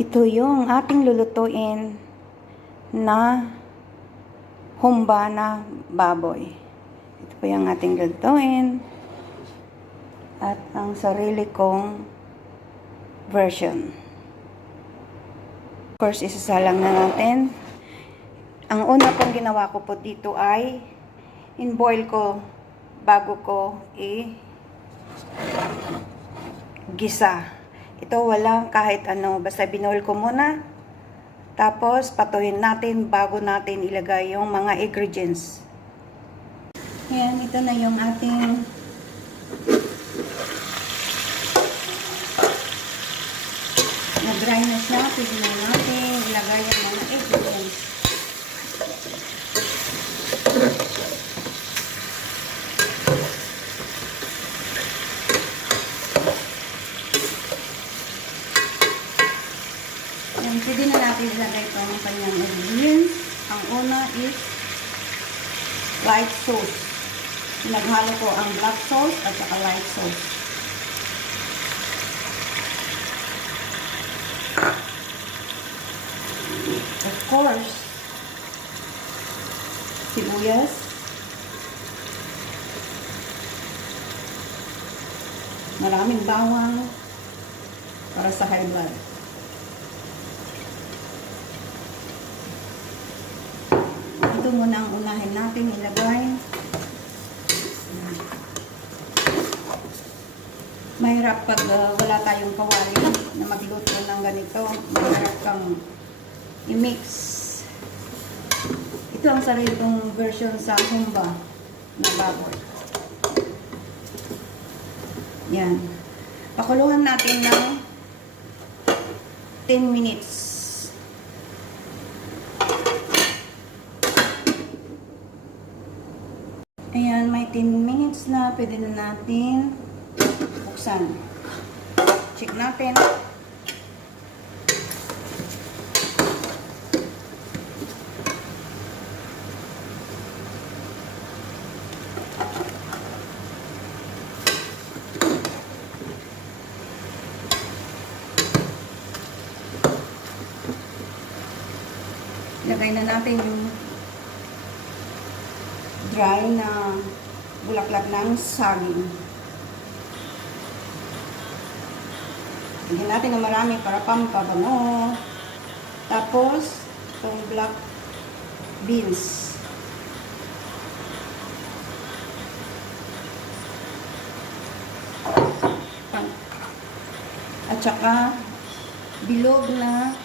Ito yung ating lulutuin na humba na baboy. Ito po yung ating lulutuin. At ang sarili kong version. First, isasalang na natin. Ang una pong ginawa ko po dito ay in-boil ko bago ko gisa. Ito wala kahit ano, basta binoil ko muna. Tapos patuhin natin bago natin ilagay yung mga ingredients. Ayan, ito na yung ating na-dry na siya. Pwede na natin ilagay yung mga ingredients. Ayan, pwede na natin ilagay itong kanyang ingredients. Ang una is light sauce. Pinaghalo ko ang black sauce at saka light sauce. Of course, sibuyas, maraming bawang para sa high blood. Ito muna ang unahin natin ilagay. Mahirap pag wala tayong kawali na magluto ng ganito. Mahirap kang i-mix. Ito ang sarili kong version sa humba na baboy. Yan. Pakuluhan natin ng 10 minutes. Ayan, may 10 minutes na. Pwede na natin buksan. Check natin. Ilagay na natin yung dry na bulaklak ng saging. Lagyan natin ng marami para pampabango. Tapos, itong black beans. At saka, bilog na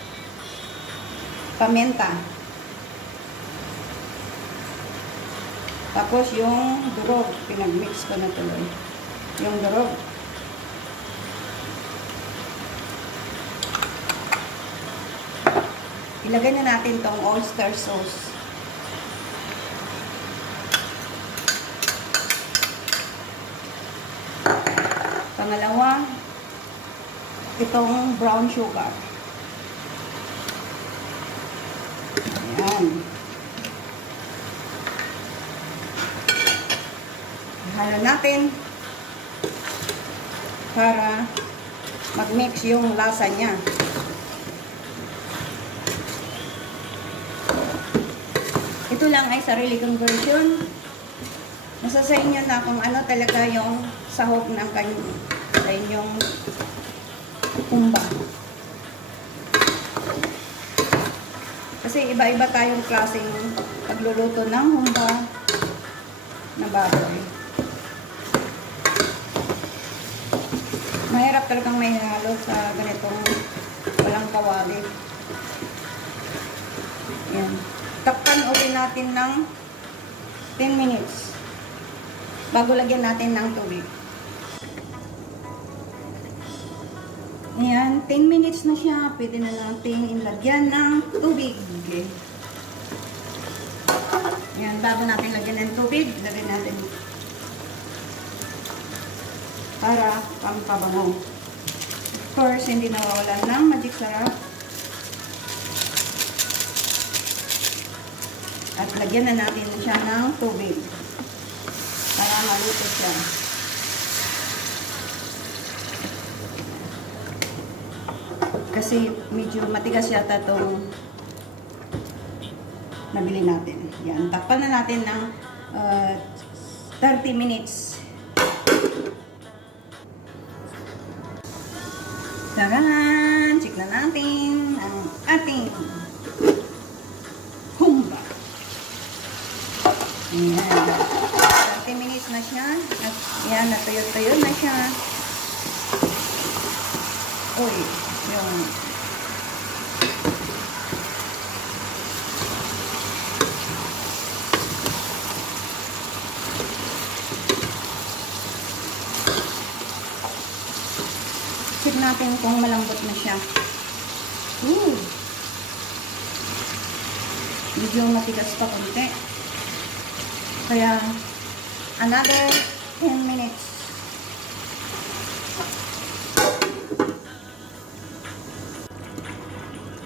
pamenta. Tapos yung durog, pinag-mix ko na tuloy. Yung durog. Ilagay na natin tong oyster sauce. Pangalawa, itong brown sugar. Ayan. Halo natin para mag-mix yung lasa niya. Ito lang ay sarili kong version. Nasa sa inyo na kung ano talaga yung sahog ng sa inyong humba. Kasi iba-iba tayong klaseng pagluluto ng humba na baboy. Mahirap talagang may halo sa ganitong walang kawali. Ayan. Takpan ulit natin ng 10 minutes bago lagyan natin ng tubig. Ayan, 10 minutes na siya. Pwede na natin ilagyan ng tubig. Ayan, bago natin lagyan ng tubig, lagyan natin para pampabango. Of course, hindi nawawalan ng magic sarap. At lagyan na natin siya ng tubig para maluto siya. Kasi medyo matigas yata itong nabili natin. Yan, takpan na natin ng 30 minutes. Taran! Check na natin ang ating humba. Ayan. 30 minutes na siya. At yan, natuyo-tuyo na siya. Uy, yung check natin kung malambot na siya. Medyo matigas pa konti. Kaya, another 10 minutes.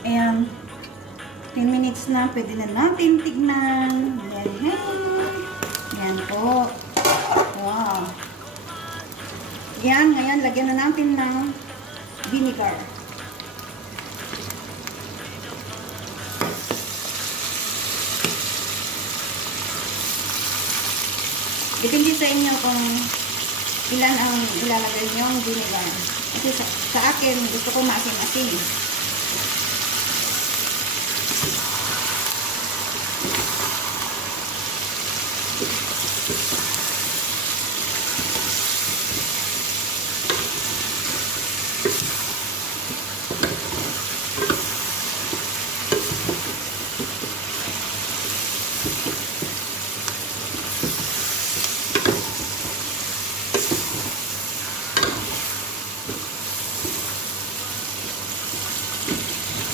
Ayan. 10 minutes na. Pwede na natin tignan. Ayan. Ayan po. Wow. Ayan. Ngayon, lagyan na natin ng vinegar. Depende sa inyo kung ilan ang ilalagay nyo yung vinegar. Kasi sa akin, gusto ko maasim-asim.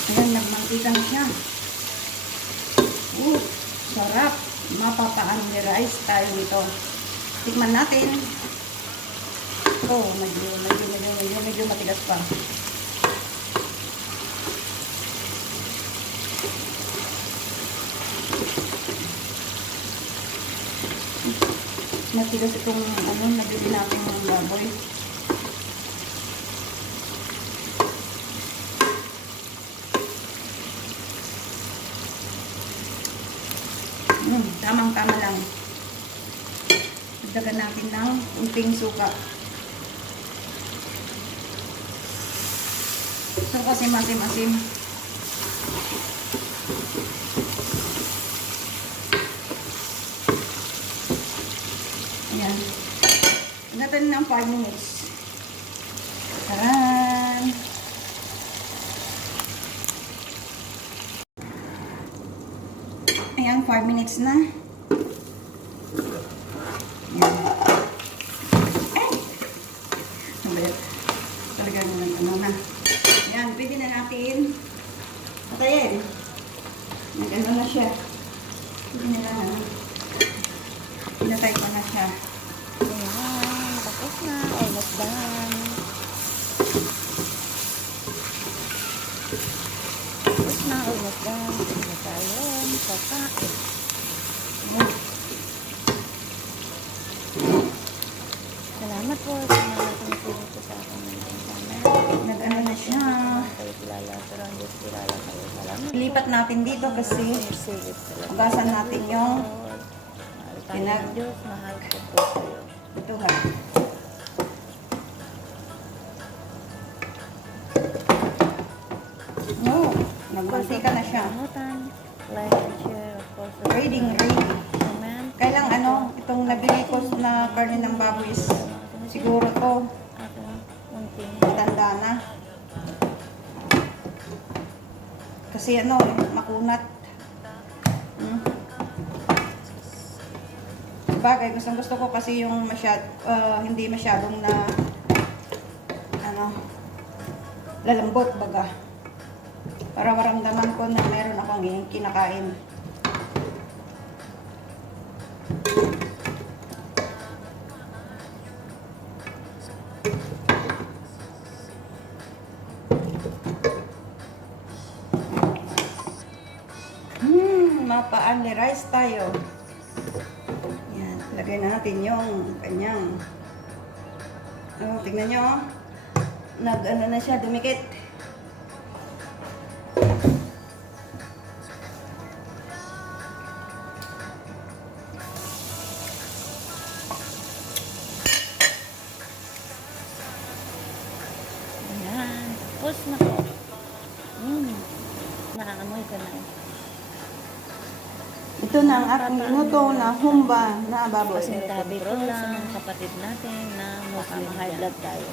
Ayan, nagmantika na siya. Sarap. Mapapa-unli-rice tayo nito. Tikman natin. Medyo matigas pa. Matigas itong nabili natin ng baboy. Tamang-tama lang. Dagdagan natin ng unting suka. So, kasi masim-asim. Ayan. Natin ng 5 minutes. Taran! Ayan, 5 minutes na. Ayan. Ay! Talagang na. Ayan, pwede na natin patayin. Nag-ano na siya. Pwede na lang. Pinatay ko na siya. Ayan, tapos na. Almost done. Tapos na, almost done. Pwede na tayo. Kakain. Salamat po sa mga tumutuloy sa akin ng channel. Nag-ano na siya. Kayo kilala, pero ang Diyos kilala kayo. Salamat po. Lipat natin dito kasi Silip talaga. ugasan natin yung Mahal tayo ng Diyos. Mahal ko po kayo. ito ha. Nagmantika na siya. Like and share, of course. Ready. Comment. Kailang itong nabili ko na karne ng baboy is siguro to matanda na. Kasi makunat. Bagay, gusto ko kasi yung hindi masyadong na lalambot baga. Para maramdaman ko na meron akong kinakain. Mapa-unli-rice tayo. Yan, lagay na natin yung kanyang. Tignan nyo. Nag-ano na siya, dumikit. Ayan. Tapos na po. Naamoy ko na. Ito na ang aking luto na humba na baboy. Kasi tabi ko sa mga kapatid natin na Muslim high blood tayo.